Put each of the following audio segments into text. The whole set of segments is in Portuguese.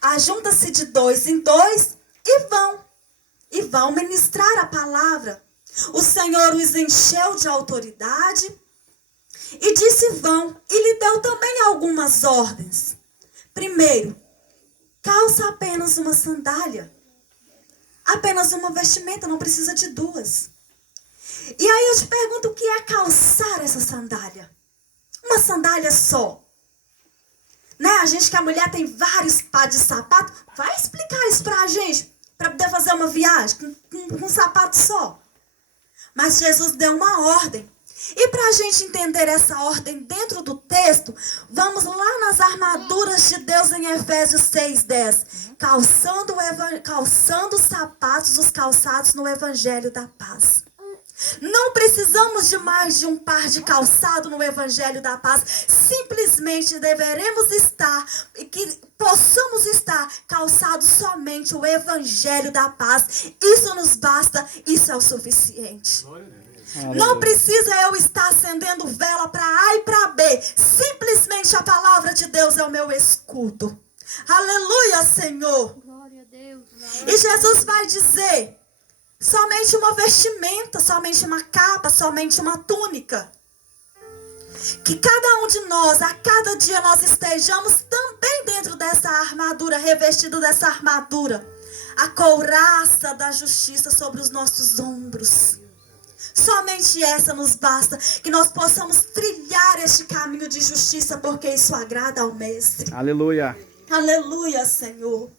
Ajunta-se de 2 em 2 e vão ministrar a palavra. O Senhor os encheu de autoridade e disse vão, e lhe deu também algumas ordens. Primeiro, calça apenas uma sandália, apenas uma vestimenta, não precisa de duas. E aí eu te pergunto, o que é calçar essa sandália? Uma sandália só. Né? A gente que a mulher tem vários pares de sapato, vai explicar isso pra gente, para poder fazer uma viagem com um sapato só. Mas Jesus deu uma ordem. E para a gente entender essa ordem dentro do texto, vamos lá nas armaduras de Deus em Efésios 6:10. Calçando os sapatos, os calçados no Evangelho da Paz. Não precisamos de mais de um par de calçado no Evangelho da Paz. Simplesmente deveremos estar, e que possamos estar calçados somente o Evangelho da Paz. Isso nos basta, isso é o suficiente. Não precisa eu estar acendendo vela para A e para B. Simplesmente a palavra de Deus é o meu escudo. Aleluia, Senhor. Glória a Deus. E Jesus vai dizer, somente uma vestimenta, somente uma capa, somente uma túnica. Que cada um de nós, a cada dia nós estejamos também dentro dessa armadura, revestido dessa armadura. A couraça da justiça sobre os nossos ombros. Somente essa nos basta, que nós possamos trilhar este caminho de justiça, porque isso agrada ao Mestre. Aleluia. Aleluia, Senhor.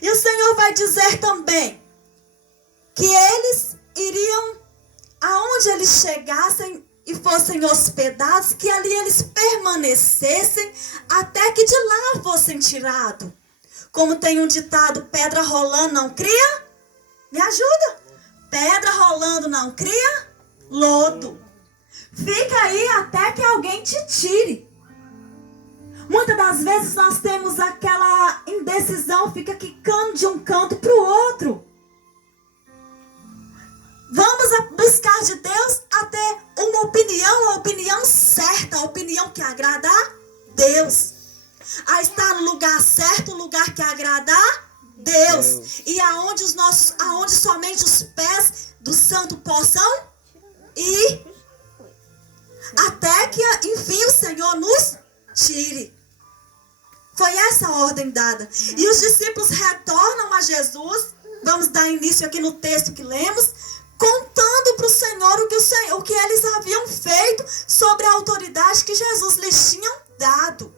E o Senhor vai dizer também que eles iriam, aonde eles chegassem e fossem hospedados, que ali eles permanecessem até que de lá fossem tirados. Como tem um ditado, pedra rolando não cria? Me ajuda. Pedra rolando não cria? Lodo. Fica aí até que alguém te tire. Muitas das vezes nós temos aquela indecisão, fica quicando de um canto para o outro. Vamos buscar de Deus até uma opinião, a opinião certa, a opinião que agrada a Deus. A estar no lugar certo, o lugar que agrada a Deus. E aonde somente os pés do santo possam ir. Até que, enfim, o Senhor nos tire. Foi essa a ordem dada. E os discípulos retornam a Jesus. Vamos dar início aqui no texto que lemos. Contando para o Senhor o que eles haviam feito sobre a autoridade que Jesus lhes tinha dado.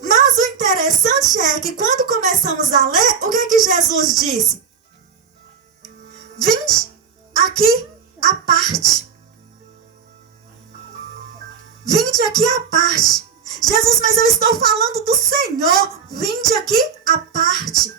Mas o interessante é que quando começamos a ler, o que é que Jesus disse? Vinde aqui à parte. Vinde aqui à parte. Jesus, mas eu estou falando do Senhor. Vinde aqui à parte.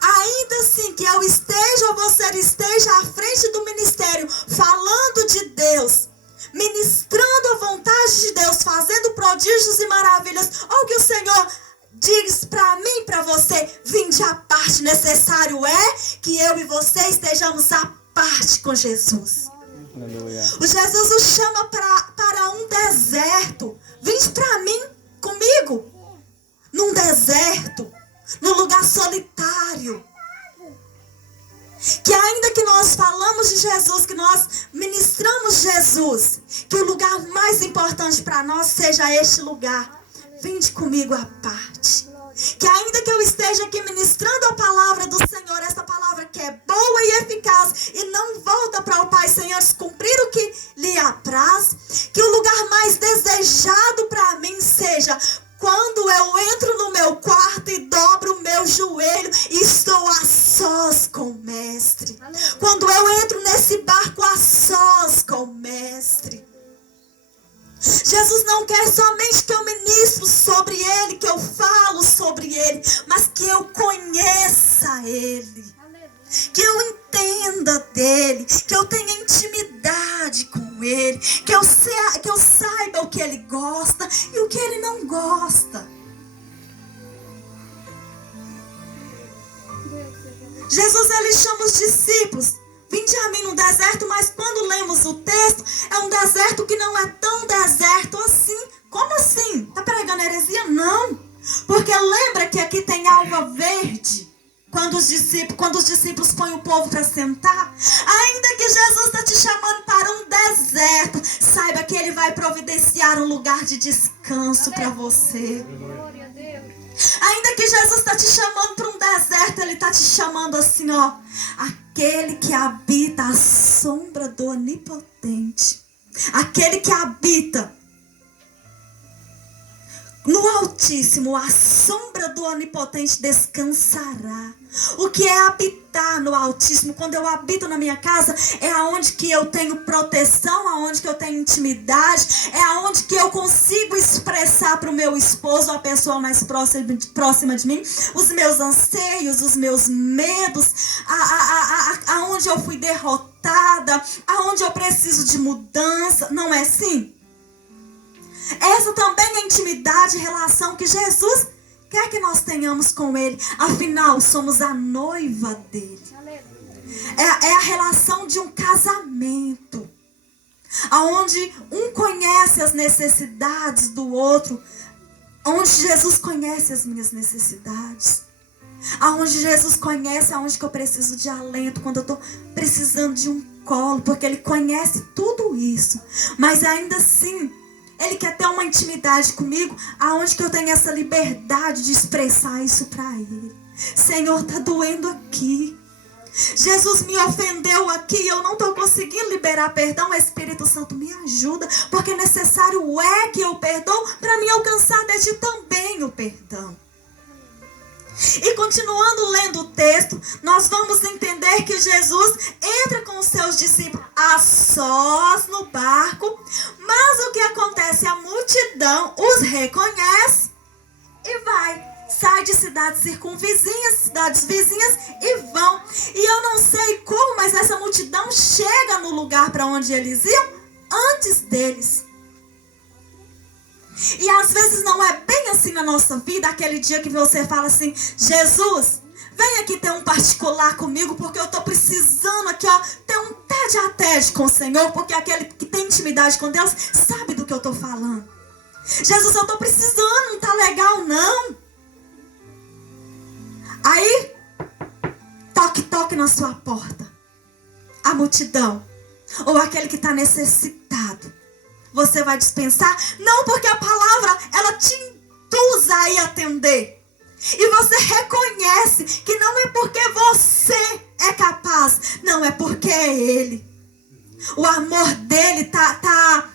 Ainda assim que eu esteja ou você esteja à frente do ministério, falando de Deus, ministrando a vontade de Deus, fazendo prodígios e maravilhas, ou que o Senhor diz para mim e para você, vinde à parte. Necessário é que eu e você estejamos à parte com Jesus. Aleluia. O Jesus o chama para um deserto. Vinde para mim, comigo, num deserto, num lugar solitário. Que ainda que nós falamos de Jesus, que nós ministramos Jesus, que o lugar mais importante para nós seja este lugar. Vinde comigo à parte. Que ainda que eu esteja aqui ministrando a palavra do Senhor, essa palavra que é boa e eficaz e não volta para o Pai sem antes cumprir o que lhe apraz, que o lugar mais desejado para mim seja quando eu entro no meu quarto e dobro o meu joelho e estou a sós com o Mestre. Quando eu entro nesse barco a sós com o Mestre. Jesus não quer somente que eu ministro sobre Ele, que eu falo sobre Ele, mas que eu conheça Ele. Que eu entenda dEle, que eu tenha intimidade com Ele, que eu saiba o que Ele gosta e o que Ele não gosta. Jesus, Ele chama os discípulos. Vinde a mim no deserto, mas quando lemos o texto, é um deserto que não é tão deserto assim. Como assim? Está pregando heresia? Não. Porque lembra que aqui tem alva verde? Quando os discípulos põem o povo para sentar, ainda que Jesus está te chamando para um deserto, saiba que Ele vai providenciar um lugar de descanso para você. Ainda que Jesus está te chamando para um deserto, Ele está te chamando assim, ó, aquele que habita a sombra do Onipotente, aquele que habita no Altíssimo, a sombra do Onipotente descansará. O que é habitar no Altíssimo? Quando eu habito na minha casa, é aonde que eu tenho proteção, aonde que eu tenho intimidade, é aonde que eu consigo expressar para o meu esposo, a pessoa mais próxima de mim, os meus anseios, os meus medos, aonde eu fui derrotada, aonde eu preciso de mudança. Não é assim? Essa também é a intimidade e relação que Jesus quer que nós tenhamos com Ele. Afinal, somos a noiva dele. É a relação de um casamento, onde um conhece as necessidades do outro, onde Jesus conhece as minhas necessidades, onde Jesus conhece aonde que eu preciso de alento, quando eu estou precisando de um colo, porque Ele conhece tudo isso. Mas ainda assim, Ele quer ter uma intimidade comigo, aonde que eu tenho essa liberdade de expressar isso para Ele. Senhor, está doendo aqui. Jesus me ofendeu aqui, eu não estou conseguindo liberar perdão. O Espírito Santo me ajuda, porque necessário é que eu perdoo para me alcançar de Ti também o perdão. E continuando lendo o texto, nós vamos entender que Jesus entra com os seus discípulos a sós no barco, mas o que acontece? A multidão os reconhece e sai de cidades circunvizinhas, cidades vizinhas e vão. E eu não sei como, mas essa multidão chega no lugar para onde eles iam antes deles. E às vezes não é bem assim na nossa vida, aquele dia que você fala assim: Jesus, vem aqui ter um particular comigo, porque eu estou precisando aqui, ó, ter um tete a tete com o Senhor, porque aquele que tem intimidade com Deus sabe do que eu estou falando. Jesus, eu estou precisando, não está legal não. Aí, toque na sua porta. A multidão, ou aquele que está necessitado, você vai dispensar? Não, porque a palavra, ela te induz a ir atender. E você reconhece que não é porque você é capaz, não, é porque é Ele. O amor dele tá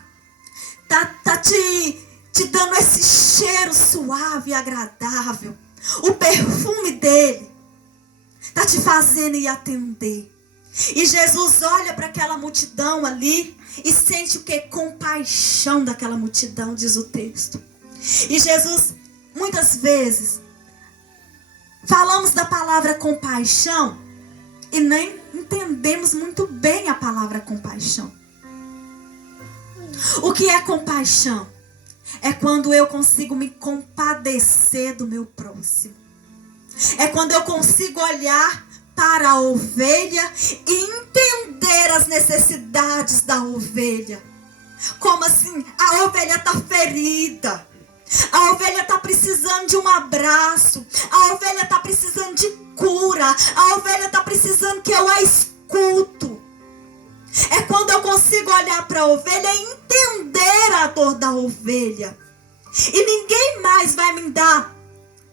te dando esse cheiro suave e agradável. O perfume dele tá te fazendo ir atender. E Jesus olha para aquela multidão ali e sente o que? Compaixão daquela multidão, diz o texto. E Jesus, muitas vezes, falamos da palavra compaixão e nem entendemos muito bem a palavra compaixão. O que é compaixão? É quando eu consigo me compadecer do meu próximo. É quando eu consigo olhar para a ovelha e entender as necessidades da ovelha. Como assim? A ovelha está ferida. A ovelha está precisando de um abraço. A ovelha está precisando de cura. A ovelha está precisando que eu a escuto. É quando eu consigo olhar para a ovelha e entender a dor da ovelha. E ninguém mais vai me dar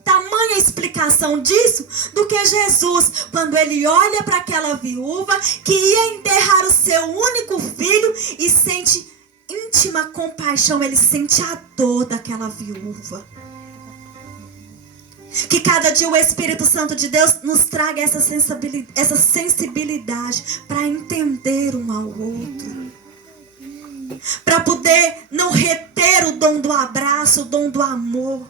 tamanha explicação disso do que Jesus, quando ele olha para aquela viúva que ia enterrar o seu único filho e sente íntima compaixão. Ele sente a dor daquela viúva. Que cada dia o Espírito Santo de Deus nos traga essa sensibilidade para entender um ao outro, para poder não reter o dom do abraço, o dom do amor.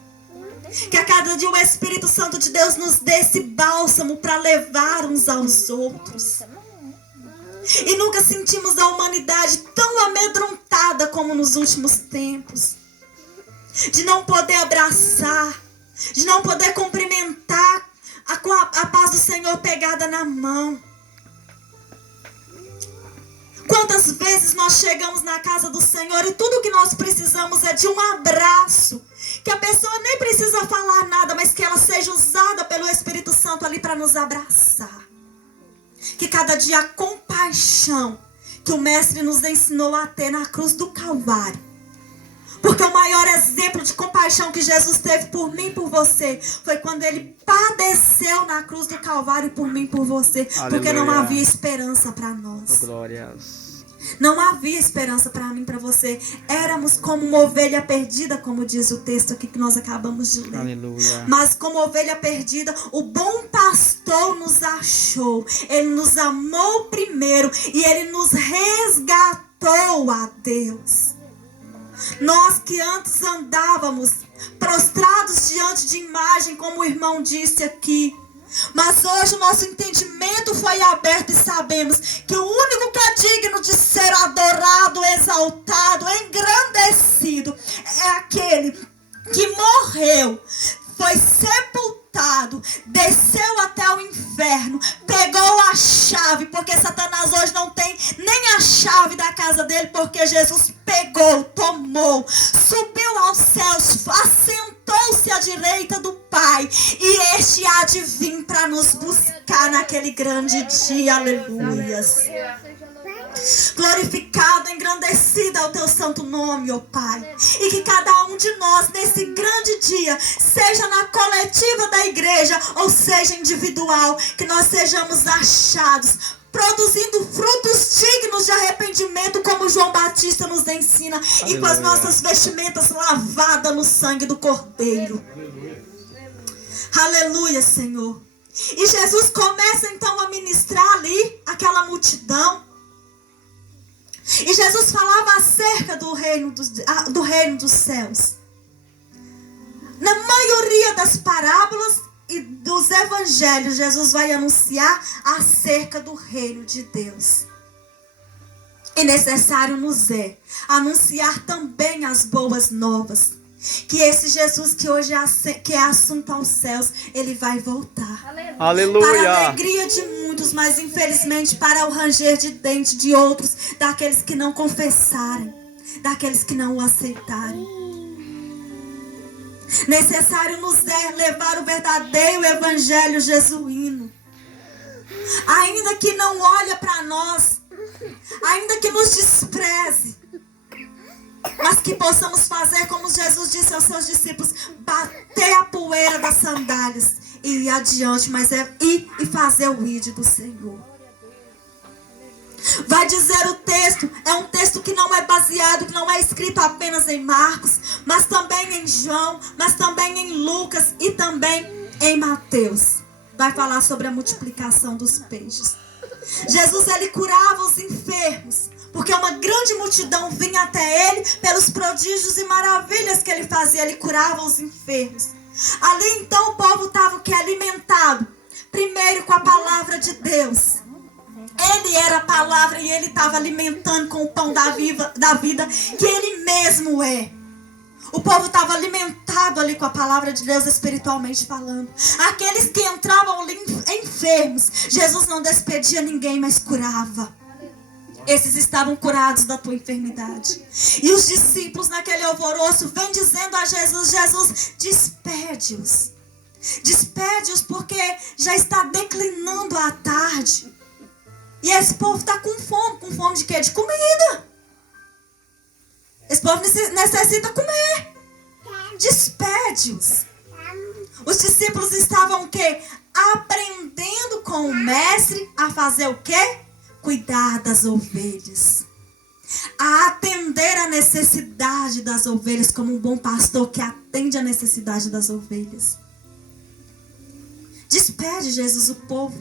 Que a cada dia o Espírito Santo de Deus nos dê esse bálsamo para levar uns aos outros. E nunca sentimos a humanidade tão amedrontada como nos últimos tempos. De não poder abraçar, de não poder cumprimentar com a paz do Senhor pegada na mão. Quantas vezes nós chegamos na casa do Senhor e tudo que nós precisamos é de um abraço. que a pessoa nem precisa falar nada, mas que ela seja usada pelo Espírito Santo ali para nos abraçar. Que cada dia a compaixão que o Mestre nos ensinou a ter na cruz do Calvário. Porque o maior exemplo de compaixão que Jesus teve por mim e por você foi quando ele padeceu na cruz do Calvário por mim e por você. Aleluia. Porque não havia esperança para nós. Oh, glórias. Não havia esperança para mim e para você. Éramos como uma ovelha perdida, como diz o texto aqui que nós acabamos de ler. Aleluia. Mas como ovelha perdida, o bom pastor nos achou. Ele nos amou primeiro e ele nos resgatou a Deus. Nós que antes andávamos prostrados diante de imagem, como o irmão disse aqui. Mas hoje o nosso entendimento foi aberto e sabemos que o único que é digno de ser adorado, exaltado, engrandecido é aquele que morreu, foi sepultado, desceu até o inferno, pegou a chave, porque Satanás hoje não tem nem a chave da casa dele, porque Jesus pegou, tomou, subiu aos céus, assentou-se à direita do Pai, e este há de vir para nos buscar naquele grande dia. Aleluias. Glorificado, engrandecido é o teu santo nome, ó Pai. E que cada um de nós, nesse grande dia, seja na coletiva da igreja, ou seja individual, que nós sejamos achados produzindo frutos dignos de arrependimento, como João Batista nos ensina. Aleluia. E com as nossas vestimentas lavadas no sangue do Cordeiro. Aleluia, Senhor. E Jesus começa então a ministrar ali aquela multidão. E Jesus falava acerca do reino dos céus. Na maioria das parábolas e dos evangelhos, Jesus vai anunciar acerca do reino de Deus. E necessário nos é anunciar também as boas novas. Que esse Jesus que hoje que é assunto aos céus, ele vai voltar. Aleluia. Para a alegria de muitos, mas infelizmente para o ranger de dente de outros, daqueles que não confessarem, daqueles que não o aceitarem. Necessário nos é levar o verdadeiro evangelho jesuíno. Ainda que não olhe para nós, ainda que nos despreze, mas que possamos fazer como Jesus disse aos seus discípulos: bater a poeira das sandálias e ir adiante, mas é ir e fazer o ide do Senhor. Vai dizer o texto, é um texto que não é baseado, que não é escrito apenas em Marcos, mas também em João, mas também em Lucas e também em Mateus. Vai falar sobre a multiplicação dos peixes. Jesus, ele curava os enfermos, porque uma grande multidão vinha até ele pelos prodígios e maravilhas que ele fazia. Ele curava os enfermos. Ali então o povo estava alimentado, primeiro com a palavra de Deus. Ele era a palavra e ele estava alimentando com o pão da vida que ele mesmo é. O povo estava alimentado ali com a palavra de Deus, espiritualmente falando. Aqueles que entravam ali enfermos, Jesus não despedia ninguém, mas curava. Esses estavam curados da tua enfermidade. E os discípulos naquele alvoroço vêm dizendo a Jesus: Jesus, despede-os. Despede-os porque já está declinando a tarde. E esse povo está com fome. Com fome de quê? De comida. Esse povo necessita comer. Despede-os. Os discípulos estavam o quê? Aprendendo com o mestre a fazer o quê? Cuidar das ovelhas. A atender a necessidade das ovelhas, como um bom pastor que atende a necessidade das ovelhas. Despede, Jesus, o povo.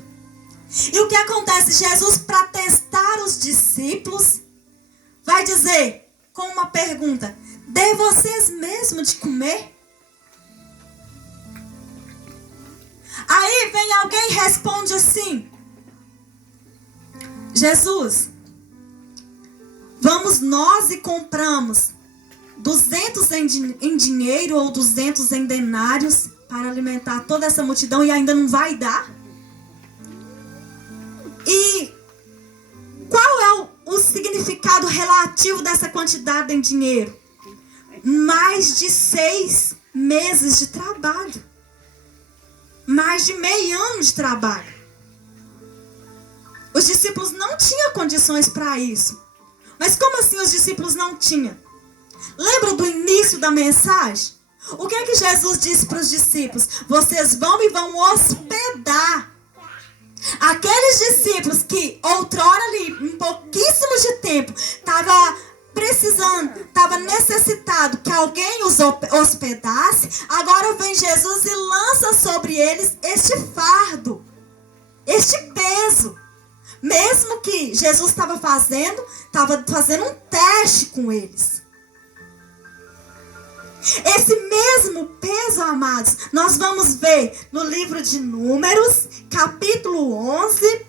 E o que acontece? Jesus, para testar os discípulos, vai dizer com uma pergunta: dê vocês mesmos de comer? Aí vem alguém e responde assim: Jesus, vamos nós e compramos 200 em dinheiro ou 200 em denários para alimentar toda essa multidão e ainda não vai dar? E qual é o significado relativo dessa quantidade em dinheiro? Mais de 6 meses de trabalho. Mais de meio ano de trabalho. Os discípulos não tinham condições para isso. Mas como assim os discípulos não tinham? Lembra do início da mensagem? O que é que Jesus disse para os discípulos? Vocês vão e vão hospedar. Aqueles discípulos que outrora ali, em pouquíssimo de tempo, estava precisando, estava necessitado que alguém os hospedasse, agora vem Jesus e lança sobre eles este fardo, este peso. Mesmo que Jesus estava fazendo um teste com eles. Esse mesmo peso, amados, nós vamos ver no livro de Números, capítulo 11,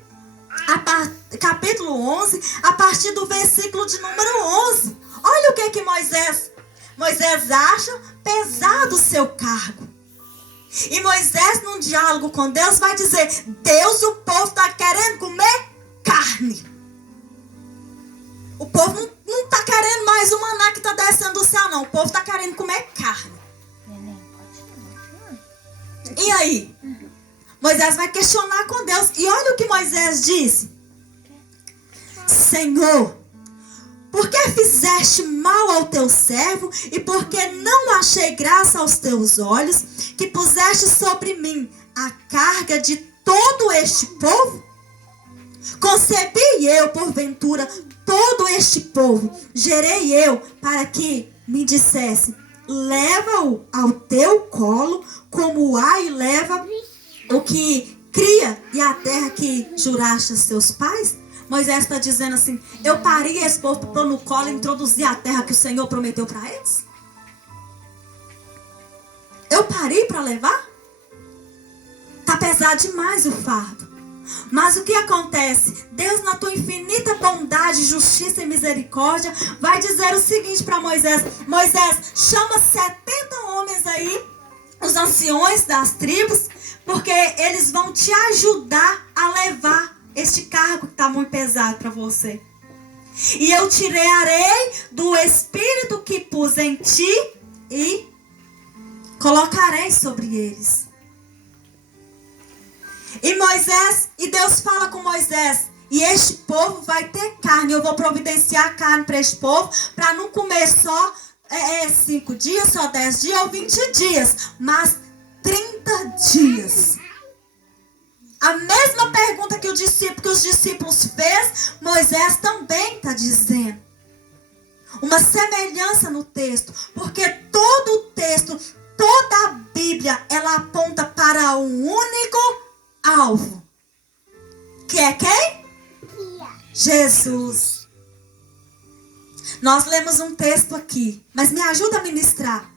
a partir do versículo de número 11. Olha o que Moisés acha pesado o seu cargo. E Moisés, num diálogo com Deus, vai dizer: Deus, o povo está querendo comer carne. O povo não está querendo mais o maná que está descendo do céu, não. O povo está querendo comer carne. E aí? Moisés vai questionar com Deus. E olha o que Moisés disse. Senhor, por que fizeste mal ao teu servo e por que não achei graça aos teus olhos que puseste sobre mim a carga de todo este povo? Concebi eu, porventura, todo este povo, gerei eu para que me dissesse: leva-o ao teu colo, como o ai leva o que cria e a terra que juraste a seus pais? Moisés está dizendo assim: eu parei esse povo para pôr no colo e introduzir a terra que o Senhor prometeu para eles? Eu parei para levar? Está pesado demais o fardo. Mas o que acontece? Deus, na tua infinita bondade, justiça e misericórdia, vai dizer o seguinte para Moisés: Moisés, chama 70 homens aí, os anciões das tribos, porque eles vão te ajudar a levar este cargo que está muito pesado para você. E eu tirarei do espírito que pus em ti e colocarei sobre eles. E Deus fala com Moisés: e este povo vai ter carne. Eu vou providenciar carne para este povo, para não comer só 5 dias, só 10 dias ou 20 dias, mas 30 dias. A mesma pergunta que os discípulos fez, Moisés também está dizendo. Uma semelhança no texto, porque todo o texto, toda a Bíblia, ela aponta para um único alvo. Que é quem? Jesus. Nós lemos um texto aqui, mas me ajuda a ministrar.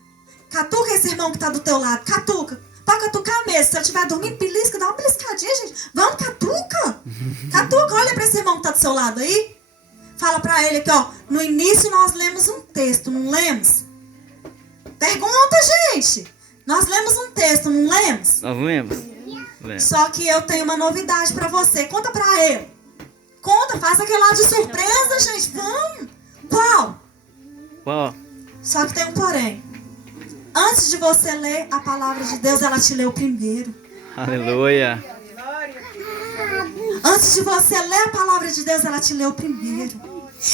Catuca esse irmão que está do teu lado. Catuca. Pode catucar mesmo. Se eu estiver dormindo, belisca, dá uma beliscadinha, gente. Vamos, catuca. Catuca, olha para esse irmão que está do seu lado aí. Fala para ele aqui, ó. No início nós lemos um texto, não lemos? Pergunta, gente. Nós lemos um texto, não lemos? Nós lemos. Só que eu tenho uma novidade para você. Conta para ele. Conta, faz aquele lado de surpresa, gente. Vamos. Qual? Só que tem um porém. Antes de você ler a palavra de Deus, ela te leu primeiro. Aleluia. Antes de você ler a palavra de Deus, ela te leu primeiro.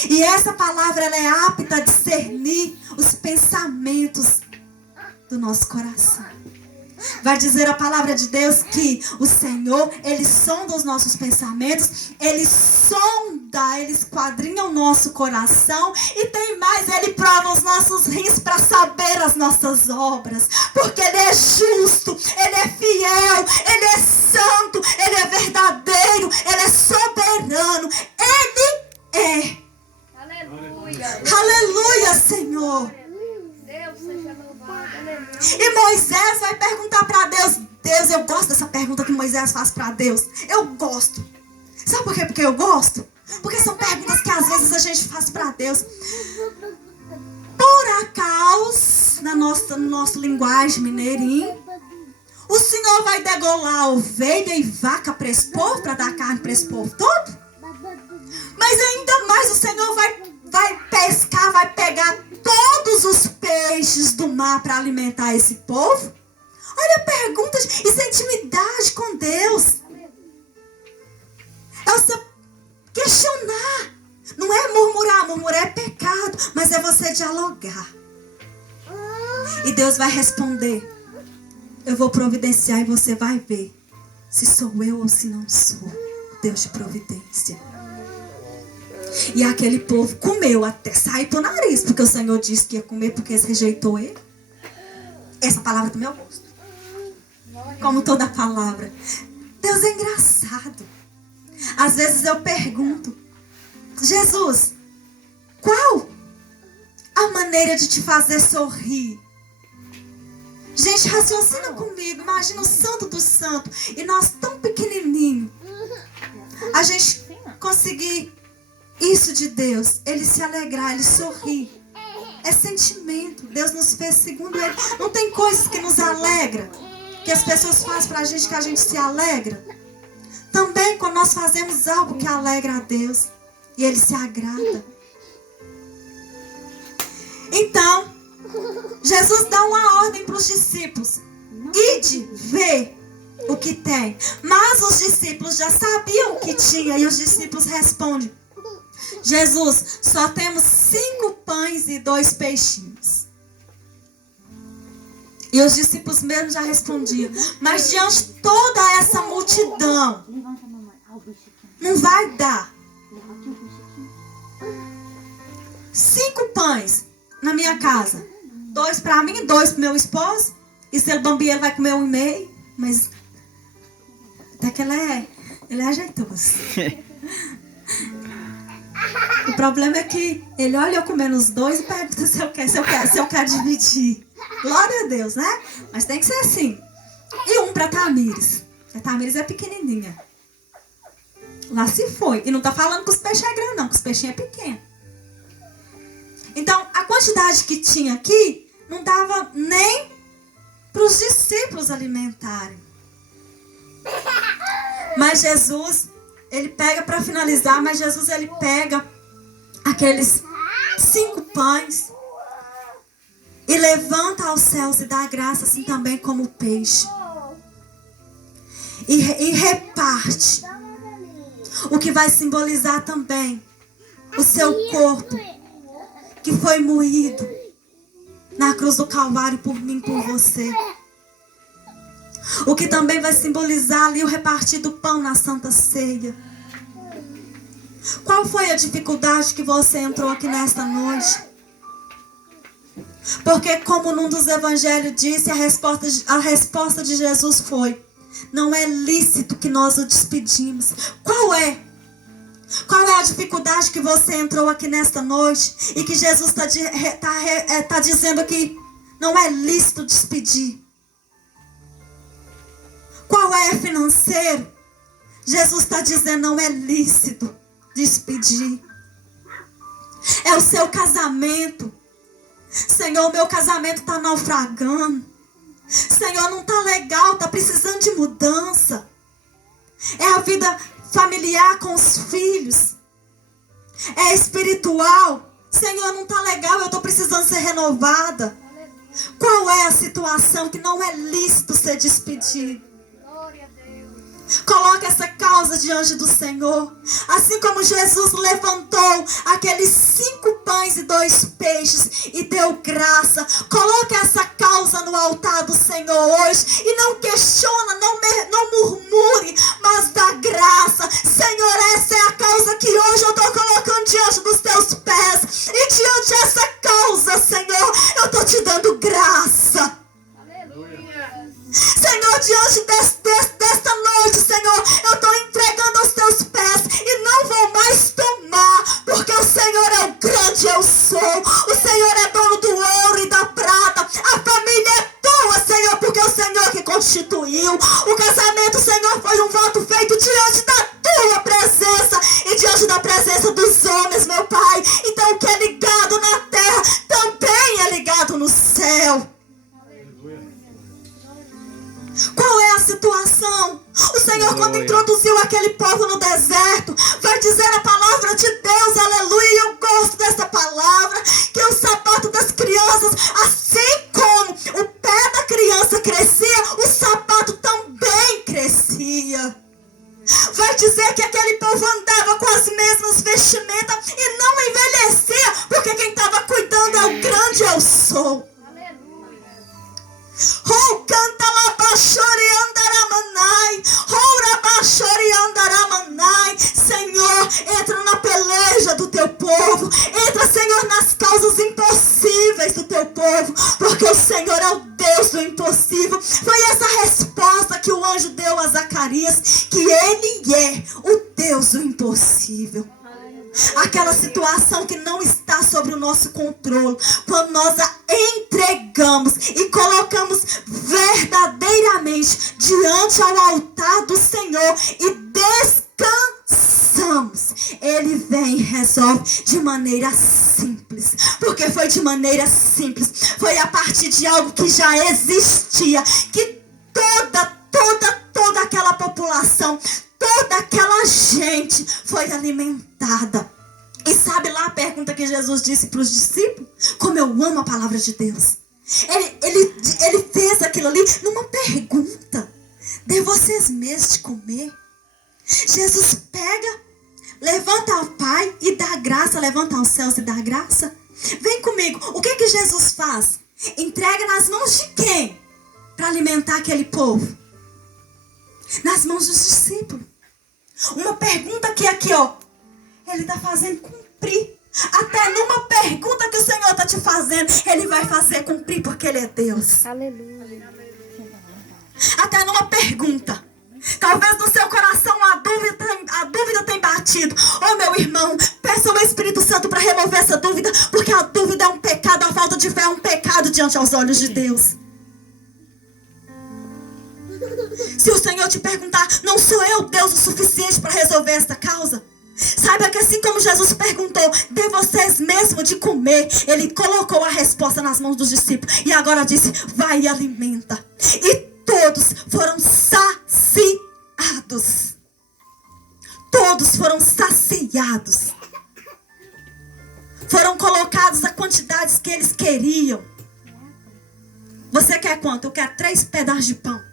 E essa palavra, ela é apta a discernir os pensamentos do nosso coração. Vai dizer a palavra de Deus que o Senhor, Ele sonda os nossos pensamentos, Ele sonda, Ele esquadrinha o nosso coração e tem mais, Ele prova os nossos rins para saber as nossas obras, porque Ele é justo, Ele é fiel, Ele é santo, Ele é verdadeiro, Ele é soberano, Ele é. Aleluia. Aleluia, Senhor. E Moisés vai perguntar para Deus. Deus, eu gosto dessa pergunta que Moisés faz para Deus. Eu gosto. Sabe por quê? Porque eu gosto? Porque são perguntas que às vezes a gente faz para Deus. Por acaso, na nossa linguagem mineirinho, o Senhor vai degolar ovelha e vaca para esse povo, para dar carne para esse povo todo? Mas ainda mais o Senhor vai pescar, vai pegar todos os peixes do mar para alimentar esse povo? Olha, perguntas, isso é intimidade com Deus. É você questionar. Não é murmurar, murmurar é pecado, mas é você dialogar. E Deus vai responder. Eu vou providenciar e você vai ver se sou eu ou se não sou. Deus de providência. E aquele povo comeu até sair pro nariz, porque o Senhor disse que ia comer porque eles rejeitou ele. Essa palavra do meu gosto. Como toda palavra. Deus é engraçado. Às vezes eu pergunto, Jesus, qual a maneira de te fazer sorrir? Gente, raciocina comigo. Imagina o santo dos santos. E nós tão pequenininho. A gente conseguir isso de Deus. Ele se alegrar, ele sorrir. É sentimento. Deus nos fez segundo ele. Não tem coisas que nos alegram, que as pessoas fazem pra gente, que a gente se alegra. Também quando nós fazemos algo que alegra a Deus. E ele se agrada. Então, Jesus dá uma ordem para os discípulos. Ide ver o que tem. Mas os discípulos já sabiam o que tinha. E os discípulos respondem: Jesus, só temos 5 pães e 2 peixinhos. E os discípulos mesmo já respondiam: mas diante de toda essa multidão, não vai dar. 5 pães na minha casa. 2 para mim, 2 pro meu esposo. E se ele bambiar, ele vai comer 1,5. Mas até que ele é ajeitoso. O problema é que ele olha eu comendo os 2 e pergunta se eu quero dividir. Glória a Deus, né? Mas tem que ser assim. E 1 para Tamires. A Tamires é pequenininha. Lá se foi. E não tá falando que os peixes é grande, não. Que os peixinhos é pequeno. Então, a quantidade que tinha aqui não dava nem para os discípulos alimentarem. Mas Jesus, ele pega para finalizar, mas Jesus, ele pega aqueles 5 pães e levanta aos céus e dá graça assim também como o peixe. E reparte. O que vai simbolizar também o seu corpo, que foi moído na cruz do Calvário por mim, por você. O que também vai simbolizar ali o repartir do pão na Santa Ceia. Qual foi a dificuldade que você entrou aqui nesta noite? Porque como num dos evangelhos disse, a resposta de Jesus foi: não é lícito que nós o despedimos. Qual é? Qual é a dificuldade que você entrou aqui nesta noite e que Jesus tá dizendo que não é lícito despedir? Qual é financeiro? Jesus está dizendo não é lícito despedir. É o seu casamento. Senhor, meu casamento está naufragando. Senhor, não está legal, está precisando de mudança. É a vida familiar com os filhos. É espiritual. Senhor, não está legal, eu estou precisando ser renovada. Qual é a situação que não é lícito ser despedido? Coloque essa causa diante do Senhor. Assim como Jesus levantou aqueles 5 pães e 2 peixes e deu graça. Coloque essa causa no altar do Senhor hoje. E não questiona, não murmure, mas dá graça. Senhor, essa é a causa que hoje eu estou colocando diante dos teus pés. E diante dessa causa, Senhor, eu estou te dando graça. Senhor, diante desta noite, Senhor, eu estou entregando aos teus pés e não vou mais tomar, porque o Senhor é o grande eu sou. O Senhor é dono do ouro e da prata. A família é tua, Senhor, porque é o Senhor que constituiu. O casamento, Senhor, foi um voto feito diante da tua presença e diante da presença dos homens, meu Pai. Então o que é ligado na terra também é ligado no céu. Qual é a situação. O Senhor, quando introduziu aquele povo no deserto, vai dizer a palavra de Deus, aleluia, e eu gosto dessa palavra, que o sapato das crianças, assim como o pé da criança crescia, o sapato também crescia. Vai dizer que aquele povo andava com as mesmas vestimentas e não envelhecia, porque quem estava cuidando é o grande eu sou. Oh, canta lá, Bachori Andaramanai. Oh, Rabachori Andaramanai. Senhor, entra na peleja do teu povo. Entra, Senhor, nas causas impossíveis do teu povo, porque o Senhor é o Deus do impossível. Foi essa resposta que o anjo deu a Zacarias, que ele é o Deus do impossível. Aquela situação que não está sobre o nosso controle, quando nós a entregamos e colocamos verdadeiramente diante ao altar do Senhor e descansamos, Ele vem e resolve de maneira simples, porque foi de maneira simples, foi a partir de algo que já existia, que toda aquela população, toda aquela gente foi alimentada. E sabe lá a pergunta que Jesus disse para os discípulos? Como eu amo a palavra de Deus. Ele fez aquilo ali numa pergunta. Dê vocês mesmos de comer. Jesus pega, levanta ao Pai e dá graça, levanta aos céus e dá graça. Vem comigo. O que Jesus faz? Entrega nas mãos de quem? Para alimentar aquele povo? Nas mãos dos discípulos. Uma pergunta que aqui, ó, Ele está fazendo cumprir. Até numa pergunta que o Senhor está te fazendo, Ele vai fazer cumprir, porque Ele é Deus. Aleluia. Até numa pergunta. Talvez no seu coração a dúvida tem batido. Oh, meu irmão, peça ao Espírito Santo para remover essa dúvida, porque a dúvida é um pecado, a falta de fé é um pecado diante aos olhos de Deus. Se o Senhor te perguntar, não sou eu Deus o suficiente para resolver esta causa? Saiba que assim como Jesus perguntou, dê vocês mesmo de comer, Ele colocou a resposta nas mãos dos discípulos. E agora disse, vai e alimenta. E todos foram saciados. Todos foram saciados. Foram colocados a quantidades que eles queriam. Você quer quanto? Eu quero 3 pedaços de pão.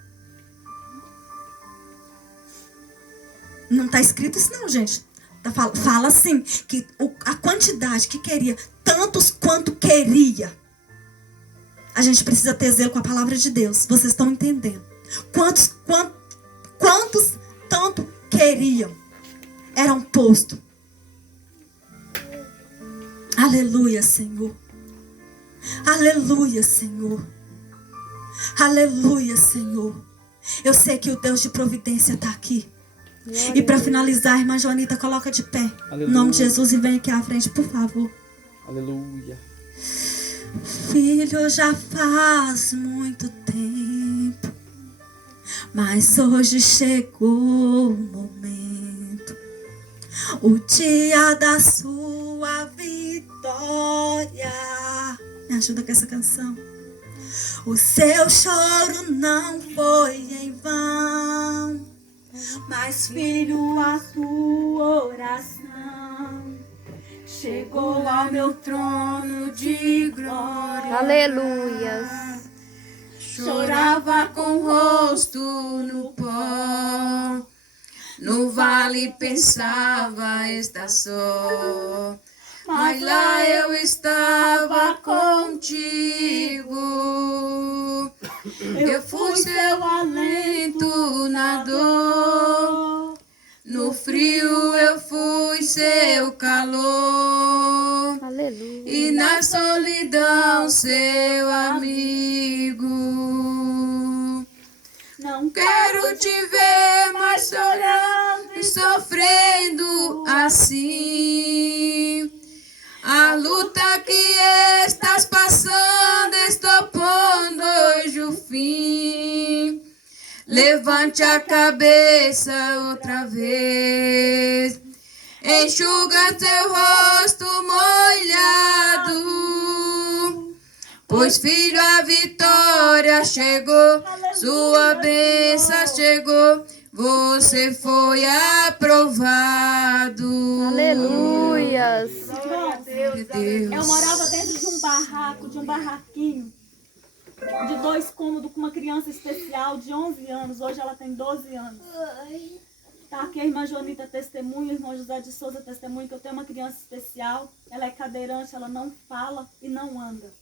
Não está escrito isso não, gente. Fala assim, que a quantidade que queria, tantos quanto queria. A gente precisa ter zelo com a palavra de Deus. Vocês estão entendendo? Quantos tanto queriam, eram postos. Aleluia, Senhor. Aleluia, Senhor. Aleluia, Senhor. Eu sei que o Deus de providência está aqui. E para finalizar, irmã Joanita, coloca de pé. Aleluia. Em nome de Jesus, e vem aqui à frente, por favor. Aleluia. Filho, já faz muito tempo, mas hoje chegou o momento, o dia da sua vitória. Me ajuda com essa canção. O seu choro não foi em vão, mas, filho, a sua oração chegou ao meu trono de glória. Aleluia. Chorava com o rosto no pó, no vale pensava estar só, mas lá eu estava contigo. Eu fui seu alento na dor, no frio eu fui seu calor. Aleluia. E na solidão seu amigo. Não quero te ver mais chorando e sofrendo assim. A luta que estás passando, estou pondo hoje o fim. Levante a cabeça outra vez, enxuga teu rosto molhado, Pois filho, a vitória chegou, sua bênção chegou, você foi aprovado. Aleluias. Deus. Eu morava dentro de um barraquinho, de 2 cômodos, com uma criança especial de 11 anos. Hoje ela tem 12 anos. Tá aqui a irmã Joanita testemunha, o irmão José de Souza testemunha que eu tenho uma criança especial. Ela é cadeirante, ela não fala e não anda.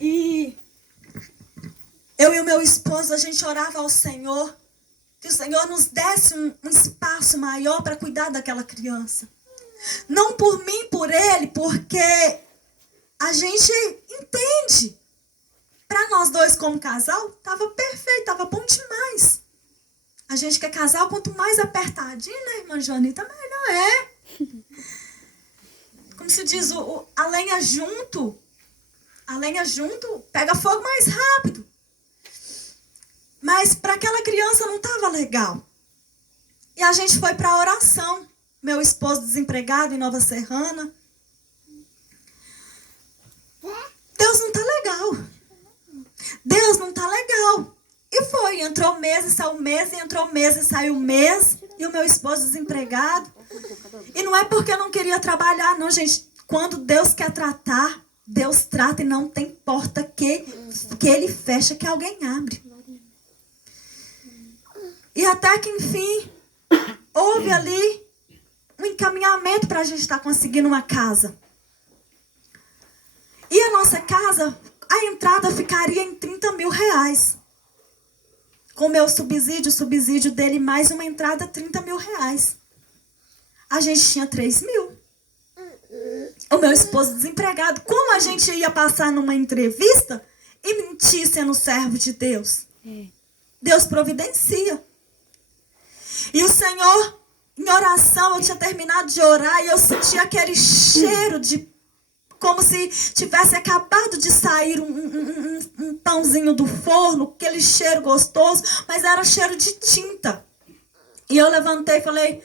E eu e o meu esposo, a gente orava ao Senhor, que o Senhor nos desse um espaço maior para cuidar daquela criança. Não por mim, por ele, porque a gente entende. Para nós dois como casal, estava perfeito, estava bom demais. A gente que é casal, quanto mais apertadinho, né, irmã Joanita, melhor é. Como se diz, a lenha junto pega fogo mais rápido. Mas para aquela criança não estava legal. E a gente foi para a oração. Meu esposo desempregado em Nova Serrana. Deus não tá legal. Deus não tá legal. E foi, entrou mês e saiu mês, e entrou mês e saiu mês. E o meu esposo desempregado. E não é porque eu não queria trabalhar, não, gente. Quando Deus quer tratar, Deus trata e não tem porta que ele fecha que alguém abre. E até que, enfim, houve ali um encaminhamento para a gente estar conseguindo uma casa. E a nossa casa, a entrada ficaria em 30 mil reais. Com o meu subsídio, o subsídio dele, mais uma entrada, 30 mil reais. A gente tinha 3 mil. O meu esposo desempregado. Como a gente ia passar numa entrevista e mentir sendo servo de Deus? Deus providencia. E o Senhor, em oração, eu tinha terminado de orar e eu senti aquele cheiro de... como se tivesse acabado de sair um pãozinho do forno, aquele cheiro gostoso, mas era cheiro de tinta. E eu levantei e falei...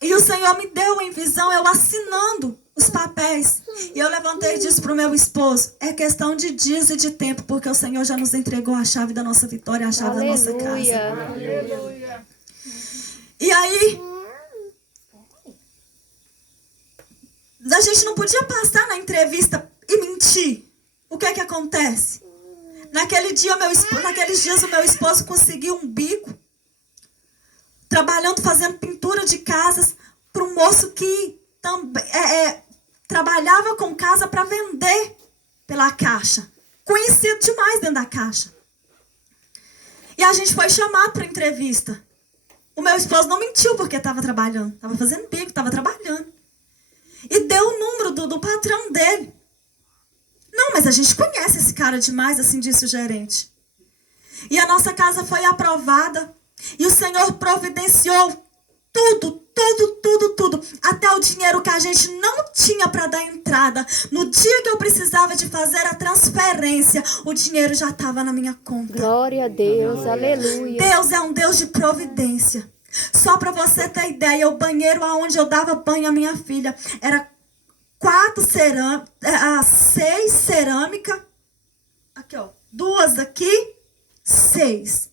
E o Senhor me deu em visão, eu assinando os papéis. E eu levantei e disse para o meu esposo, é questão de dias e de tempo, porque o Senhor já nos entregou a chave da nossa vitória, a chave da nossa casa. Aleluia. E aí, a gente não podia passar na entrevista e mentir. O que é que acontece? Naqueles dias o meu esposo conseguiu um bico, trabalhando, fazendo pintura de casas, para um moço que também trabalhava com casa para vender pela caixa. Conhecido demais dentro da caixa. E a gente foi chamado para entrevista. O meu esposo não mentiu porque estava trabalhando. Estava fazendo bico, estava trabalhando. E deu o número do patrão dele. Não, mas a gente conhece esse cara demais, assim disse o gerente. E a nossa casa foi aprovada. E o Senhor providenciou tudo. Até o dinheiro que a gente não tinha para dar entrada. No dia que eu precisava de fazer a transferência, o dinheiro já estava na minha conta. Glória a Deus, aleluia. Deus é um Deus de providência. Só para você ter ideia, o banheiro onde eu dava banho à minha filha era 6 cerâmica. Aqui, ó. 2 aqui, 6.